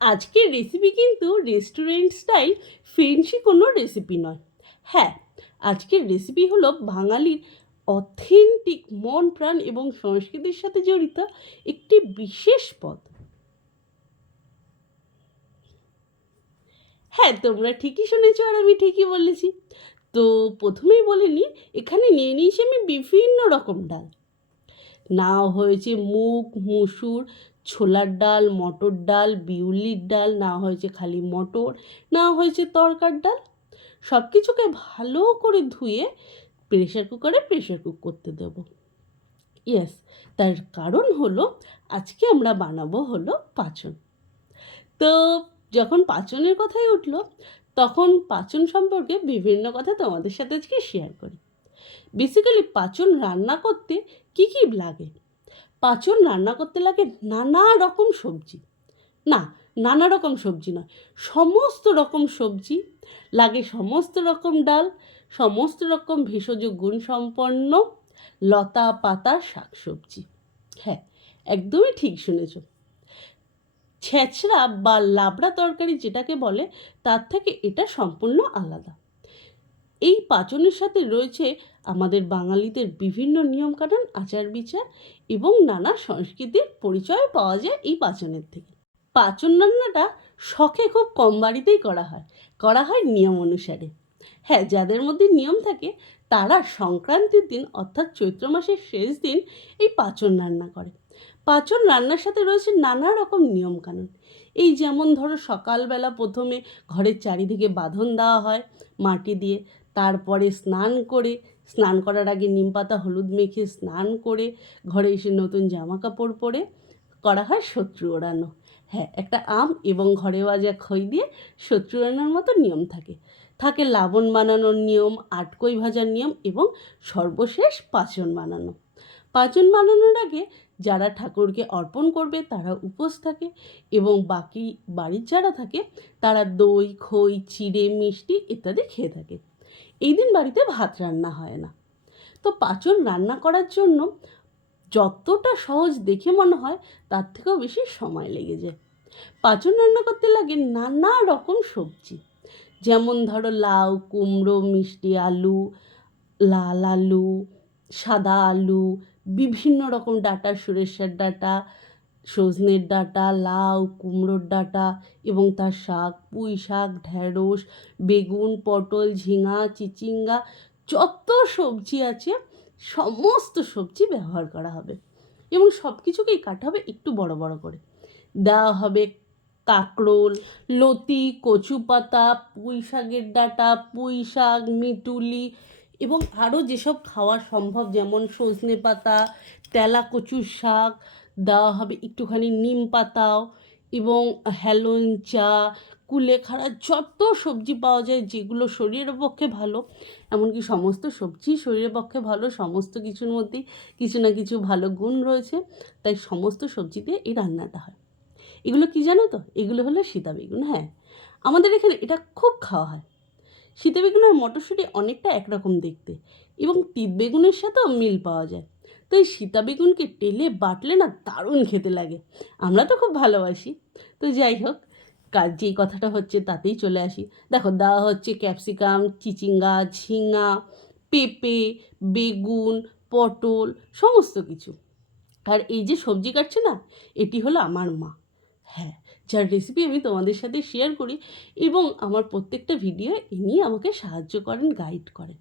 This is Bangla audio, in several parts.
আজকের রেসিপি কিন্তু রেস্টুরেন্ট স্টাইল ফ্রেঞ্চি কোনো রেসিপি নয়। হ্যাঁ, আজকের রেসিপি হলো বাঙালির অথেন্টিক মন প্রাণ এবং সংস্কৃতির সাথে জড়িত একটি বিশেষ পদ। হ্যাঁ, তোমরা ঠিকই শুনেছো আর আমি ঠিকই বলেছি। তো প্রথমেই বলে নিই, এখানে নিয়ে নিয়েছি আমি বিভিন্ন রকম ডাল। না হয়েছে মুগ, মুসুর, ছোলার ডাল, মটর ডাল, বিউলির ডাল, না হয়েছে খালি মটর, না হয়েছে তরকার ডাল। সব কিছুকে ভালো করে ধুয়ে প্রেশার কুক করতে দেব। ইয়েস, তার কারণ হলো আজকে আমরা বানাবো হলো পাঁচন। তো যখন পাঁচনের কথাই উঠলো, তখন পাঁচন সম্পর্কে বিভিন্ন কথা তোমাদের সাথে আজকে শেয়ার করি। বেসিক্যালি পাঁচন রান্না করতে কী কী লাগে? পাঁচন রান্না করতে লাগে নানা রকম সবজি। না, নানা রকম সবজি নয়, সমস্ত রকম সবজি লাগে, সমস্ত রকম ডাল, সমস্ত রকম ভেষজ গুণসম্পন্ন লতা পাতা শাকসবজি। হ্যাঁ, একদমই ঠিক শুনেছ। ছেঁচড়া বা লাবড়া তরকারি যেটাকে বলে, তার থেকে এটা সম্পূর্ণ আলাদা। এই পাঁচনের সাথে রয়েছে আমাদের বাঙালিদের বিভিন্ন নিয়মকানুন, আচার বিচার এবং নানা সংস্কৃতির পরিচয় পাওয়া যায় এই পাঁচনের থেকে। পাঁচন রান্নাটা শখে খুব কম বাড়িতেই করা হয় নিয়ম অনুসারে। হ্যাঁ, যাদের মধ্যে নিয়ম থাকে তারা সংক্রান্তির দিন অর্থাৎ চৈত্র মাসের শেষ দিন এই পাঁচন রান্না করে। পাঁচন রান্নার সাথে রয়েছে নানা রকম নিয়মকানুন। এই যেমন ধরো, সকালবেলা প্রথমে ঘরের চারিদিকে বাঁধন দেওয়া হয় মাটি দিয়ে, তারপরে স্নান করার আগে নিমপাতা হলুদ মেখে স্নান করে ঘরে এসে নতুন জামা কাপড় পরে করা হয় শত্রু ওড়ানো। হ্যাঁ, একটা আম এবং ঘরে ভাজা খই দিয়ে শত্রু ওড়ানোর মতো নিয়ম থাকে লাবণ বানানোর নিয়ম, আটকই ভাজার নিয়ম এবং সর্বশেষ পাঁচন বানানো। পাঁচন বানানোর আগে যারা ঠাকুরকে অর্পণ করবে তারা উপোস থাকে এবং বাকি বাড়ির যারা থাকে তারা দই, খই, চিড়ে, মিষ্টি ইত্যাদি খেয়ে থাকে। এই দিন বাড়িতে ভাত রান্না হয় না। তো পাঁচন রান্না করার জন্য যতটা সহজ দেখে মনে হয় তার থেকেও বেশি সময় লেগে যায়। পাঁচন রান্না করতে লাগে নানা রকম সবজি, যেমন ধরো লাউ, কুমড়ো, মিষ্টি আলু, লাল আলু, সাদা আলু, বিভিন্ন রকম ডাঁটা, সরিষার ডাঁটা, সজনের ডাঁটা, লাউ, কুমড়োর ডাঁটা এবং তার শাক, পুঁই শাক, ঢ্যাঁড়স, বেগুন, পটল, ঝিঙা, চিচিঙ্গা, যত সবজি আছে সমস্ত সবজি ব্যবহার করা হবে এবং সব কিছুকেই কাটা হবে একটু বড় বড় করে। দেওয়া হবে কাঁকরোল, লতি, কচু পাতা, পুঁই শাকের ডাঁটা, পুঁই শাক, মিটুলি এবং আরও যেসব খাওয়া সম্ভব, যেমন সজনে পাতা, তেলা কচুর শাক, দেওয়া হবে একটুখানি নিম পাতাও এবং হেলেঞ্চা, কুলেখাড়া, যত সবজি পাওয়া যায় যেগুলো শরীরের পক্ষে ভালো। এমনকি সমস্ত সবজি শরীরের পক্ষে ভালো, সমস্ত কিছুর মধ্যেই কিছু না কিছু ভালো গুণ রয়েছে, তাই সমস্ত সবজি দিয়ে এই রান্নাটা হয়। এগুলো কি জানো তো? এগুলো হলো সীতা বেগুন। হ্যাঁ, আমাদের এখানে এটা খুব খাওয়া হয়। সীতা বেগুন আর মটরশুঁটি অনেকটা একরকম দেখতে এবং তিত বেগুনের সাথেও মিল পাওয়া যায়। তো এই সীতা বেগুনকে টেলে বাটলে না দারুণ খেতে লাগে। আমরা তো খুব ভালোবাসি। তো যাই হোক, যেই কথাটা হচ্ছে তাতেই চলে আসি। দেখো, দেওয়া হচ্ছে ক্যাপসিকাম, চিচিঙ্গা, ঝিঙা, পেঁপে, বেগুন, পটল, সমস্ত কিছু। আর এই যে সবজি কাটছে না, এটি হলো আমার মা। হ্যাঁ, যার রেসিপি আমি তোমাদের সাথে শেয়ার করি এবং আমার প্রত্যেকটা ভিডিও ইনি আমাকে সাহায্য করেন, গাইড করেন।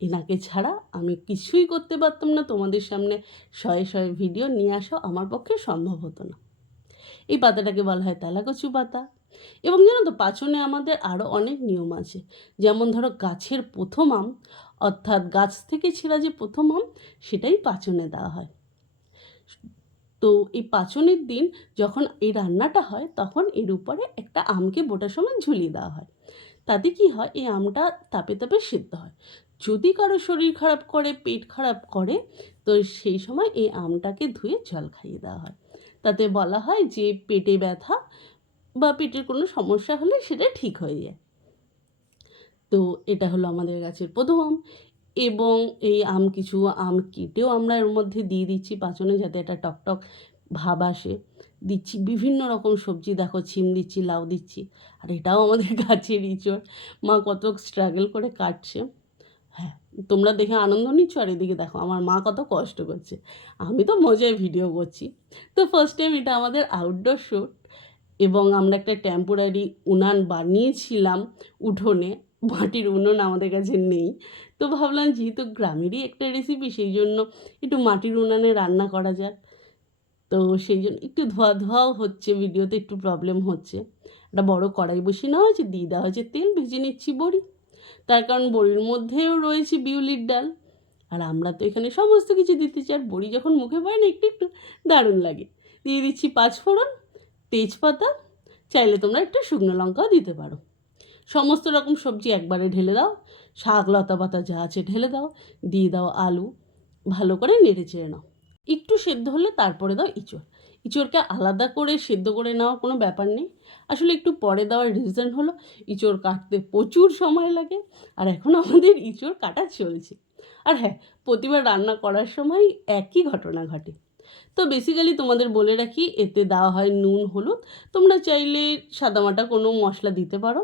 এনাকে ছাড়া আমি কিছুই করতে পারতাম না, তোমাদের সামনে শয়ে শয়ে ভিডিও নিয়ে আসা আমার পক্ষে সম্ভব হতো না। এই পাতাটাকে বলা হয় তেলাকচু পাতা। এবং জানো তো, পাচনে আমাদের আরও অনেক নিয়ম আছে। যেমন ধরো, গাছের প্রথম আম, অর্থাৎ গাছ থেকে ছেঁড়া যে প্রথম আম, সেটাই পাচনে দেওয়া হয়। তো এই পাঁচনের দিন যখন এই রান্নাটা হয়, তখন এর উপরে একটা আমকে বোটার সময় ঝুলিয়ে দেওয়া হয়। তাতে কি হয়, এই আমটা তাপে তাপে সিদ্ধ হয়। যদি কারো শরীর খারাপ করে, পেট খারাপ করে, তো সেই সময় এই আমটাকে ধুয়ে জল খাইয়ে দেওয়া হয়। তাতে বলা হয় যে পেটে ব্যথা বা পেটের কোনো সমস্যা হলে সেটা ঠিক হয়ে যায়। তো এটা হলো আমাদের গাছের প্রথম আম। এবং এই কিছু আম কেটেও আমরা এর মধ্যে দিয়ে দিচ্ছি পাঁচনে, যাতে একটা টকটক ভাব আসে। দিচ্ছি বিভিন্ন রকম সবজি, দেখো ছিম দিচ্ছি, লাউ দিচ্ছি, আর এটাও আমাদের গাছের ইঁচড়। মা কত স্ট্রাগল করে কাটছে। হ্যাঁ, তোমরা দেখে আনন্দ নিচ্ছ, আর এদিকে দেখো আমার মা কত কষ্ট করছে। আমি তো মজায় ভিডিও করছি। তো ফার্স্ট টাইম এটা আমাদের আউটডোর শ্যুট, এবং আমরা একটা টেম্পোরারি উনান বানিয়েছিলাম উঠোনে। মাটির উনুন আমাদের কাছে নেই, তো ভাবলাম যেহেতু গ্রামেরই একটা রেসিপি, সেই জন্য একটু মাটির উনানে রান্না করা যাক। তো সেই জন্য একটু ধোয়া ধোয়াও হচ্ছে, ভিডিওতে একটু প্রবলেম হচ্ছে। একটা বড় কড়াই বসিয়ে নেওয়া হয়েছে, দিয়ে দেওয়া হয়েছে তেল, ভেজে নিচ্ছি বড়ি। তার কারণ বড়ির মধ্যেও রয়েছে বিউলির ডাল, আর আমরা তো এখানে সমস্ত কিছু দিতে চাই। আর বড়ি যখন মুখে পড়ে না, একটু একটু দারুণ লাগে। দিয়ে দিচ্ছি 5 ফোড়ন, তেজপাতা, চাইলে তোমরা একটু শুকনো লঙ্কাও দিতে পারো। সমস্ত রকম সবজি একবারে ঢেলে দাও, শাক লতা পাতা যা আছে ঢেলে দাও, দিয়ে দাও আলু, ভালো করে নেড়ে চেড়ে নাও। একটু সেদ্ধ হলে তারপরে দাও ইঁচড়। ইঁচড়কে আলাদা করে সেদ্ধ করে নেওয়ার কোনো ব্যাপার নেই। আসলে একটু পরে দেওয়ার রিজন হলো ইঁচড় কাটতে প্রচুর সময় লাগে, আর এখন আমাদের ইঁচড় কাটা চলছে। আর হ্যাঁ, প্রতিবার রান্না করার সময় একই ঘটনা ঘটে। তো বেসিক্যালি তোমাদের বলে রাখি, এতে দেওয়া হয় নুন, হলুদ। তোমরা চাইলে সাদামাটা কোনো মশলা দিতে পারো।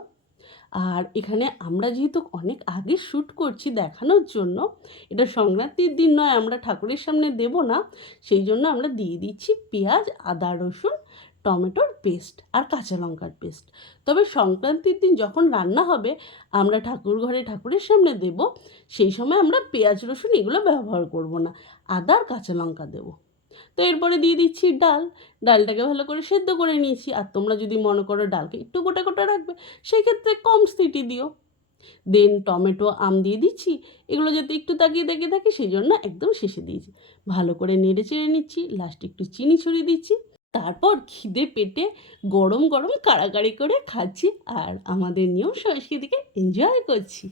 আর এখানে আমরা যেহেতু অনেক আগে শ্যুট করছি দেখানোর জন্য, এটা সংক্রান্তির দিন নয়, আমরা ঠাকুরের সামনে দেব না, সেই জন্য আমরা দিয়ে দিচ্ছি পেঁয়াজ, আদা, রসুন, টমেটোর পেস্ট আর কাঁচা লঙ্কার পেস্ট। তবে সংক্রান্তির দিন যখন রান্না হবে, আমরা ঠাকুর ঘরে ঠাকুরের সামনে দেব, সেই সময় আমরা পেঁয়াজ, রসুন এগুলো ব্যবহার করব না, আদা আর কাঁচা লঙ্কা দেবো। তো এরপরে দিয়ে দিচ্ছি ডাল। ডালটাকে ভালো করে সেদ্ধ করে নিয়েছি। আর তোমরা যদি মনে করো ডালকে একটু গোটা গোটা রাখবে, সেই ক্ষেত্রে কম সিটি দিও। দেন টমেটো, আম দিয়ে দিচ্ছি। এগুলো যাতে একটু তাকিয়ে তাকিয়ে থাকে, সেই জন্য একদম শেষে দিয়েছি। ভালো করে নেড়ে চেড়ে নিচ্ছি, লাস্টে একটু চিনি ছড়িয়ে দিচ্ছি। তারপর খিদে পেটে গরম গরম কাড়াকাড়ি করে খাচ্ছি, আর আমাদের নিয়ম সংস্কৃতিকে এনজয় করছি।